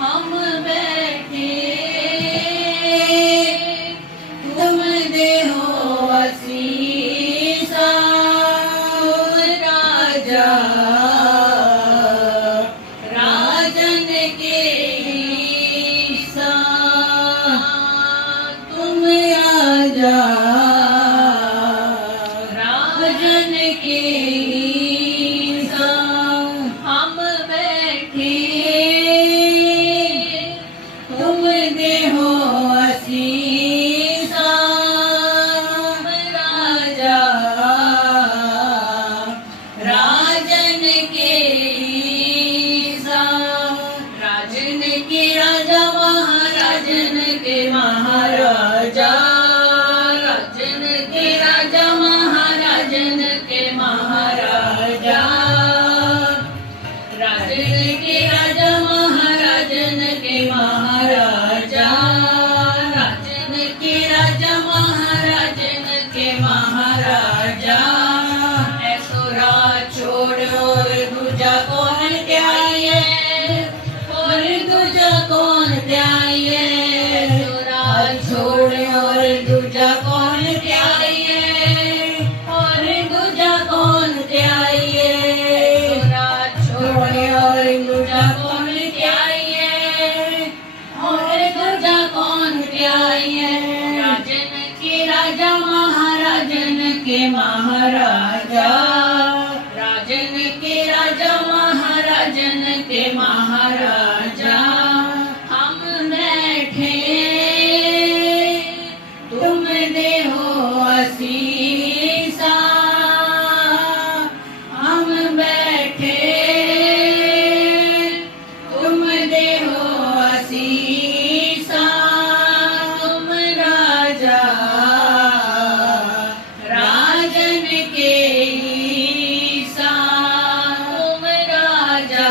हम बैठे तुम देहो असीसा राजा राजन के ईसा तुम राजा राजन के ईसा हम बैठे तुम देहो असीसा राजा राजन के ईसा राजन के राजा महाराजन के महाराजा राजन के राजा महाराजन के महाराजा राजन के राजा महाराजन के महाराजा राजन के राजा महाराजन के महाराजा ऐसो राज छोड़ और दूजा कौन त्याइए और दूजा कौन त्याइए ऐसो राज छोड़ और दूजा कौन त्याइए और दूजा कौन त्याइए ऐसो राज छोड़ और दूजा कौन त्याइए और दूजा कौन त्याइए राजन के राजा महाराजन के महाराजा राजन के राजा महाराजन के महाराजा हम बैठे तुम देहो असीसा हम बैठे तुम देहो असीसा तुम राजा राजन के ईसा तुम राजा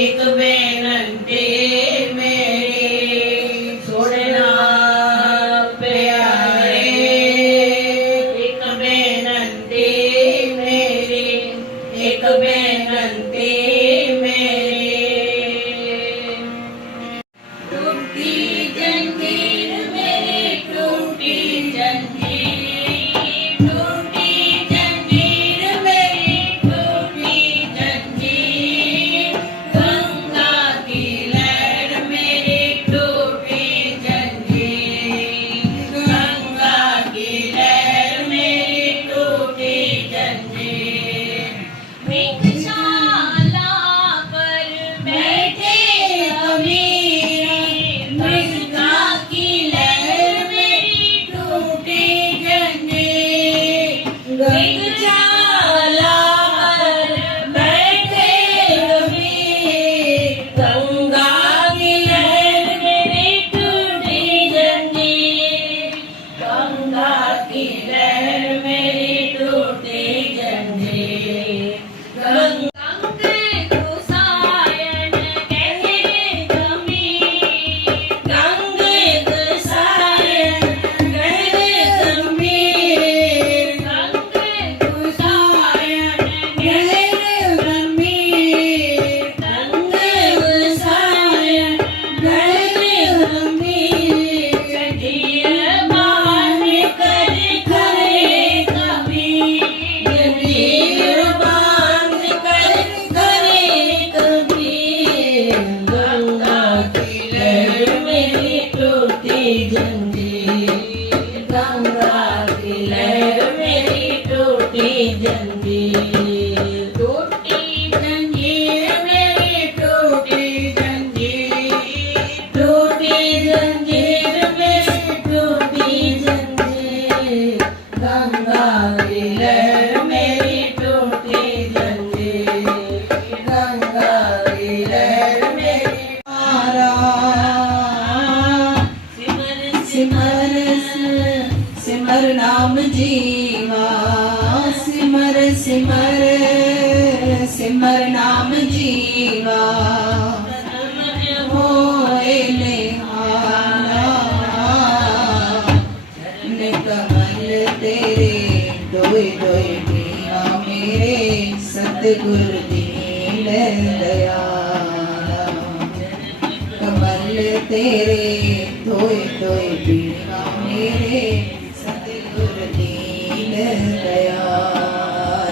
ਇੱਕ ਬੇਨੰਤੀ ਮੇਰੀ ਸੁਣਨਾ ਪਿਆਰੇ, ਇੱਕ ਬੇਨੰਤੀ ਮੇਰੀ, ਇੱਕ ਬੇਨੰਤੀ ਮੇਰੀ। ਟੂਟੀ ਜੰਜੀਰ ਮੇਰੀ, ਟੂਟੀ ਜੰਜੀਰ, ਟੂਟੀ ਜੰਜੀਰ ਮੇਰੀ, ਟੂਟੀ ਜੰਜੀਰ। ਗੰਗਾ ਕੀ ਲਹਿਰ ਮੇਰੀ, ਟੂਟੀ ਜੰਜੀਰ, ਗੰਗਾ ਕੀ ਲਹਿਰ ਮੇਰੀ, ਟੂਟੀ ਜੰਜੀਰ। मिगशाला पर बैठे अमीर, गंगा की लहर मेरी, टूटी जंजीर। मिगशाला पर बैठे अमीर, गंगा की लहर मेरी, टूटी जंजीर, गंगा की लहर मेरी, टूटी जंजीर। गंग गुसायन कहरे गंभीर, गंग गुसायन कहरे गंभीर, गंग गुसायन कहरे गंभीर, गंग गुसायन कहरे गंभीर। जंजीर बांध कर खरे कबीर, जंजीर बांध कर खरे कबीर। गंगा की लहर मेरी, टूटी जंजीर, गंगा की लहर मेरी, टूटी जंजीर। टूटी जंजीर मेरी, टूटी जंजीर, टूटी जंजीर मेरी, टूटी जंजीर। गंगा की लहर मेरी, टूटी जंजीर, गंगा की लहर मेरी। मारा सिमर सिमर सिमर नाम जीवा, सिमर सिमर सिमर नाम जीवा। होए निहारा कमल तेरे, दोए दोए पीरा मेरे, सतगुर दीन दयाला। कमल तेरे, दोए दोए पीरा मेरे, सतगुर दीन दयाला।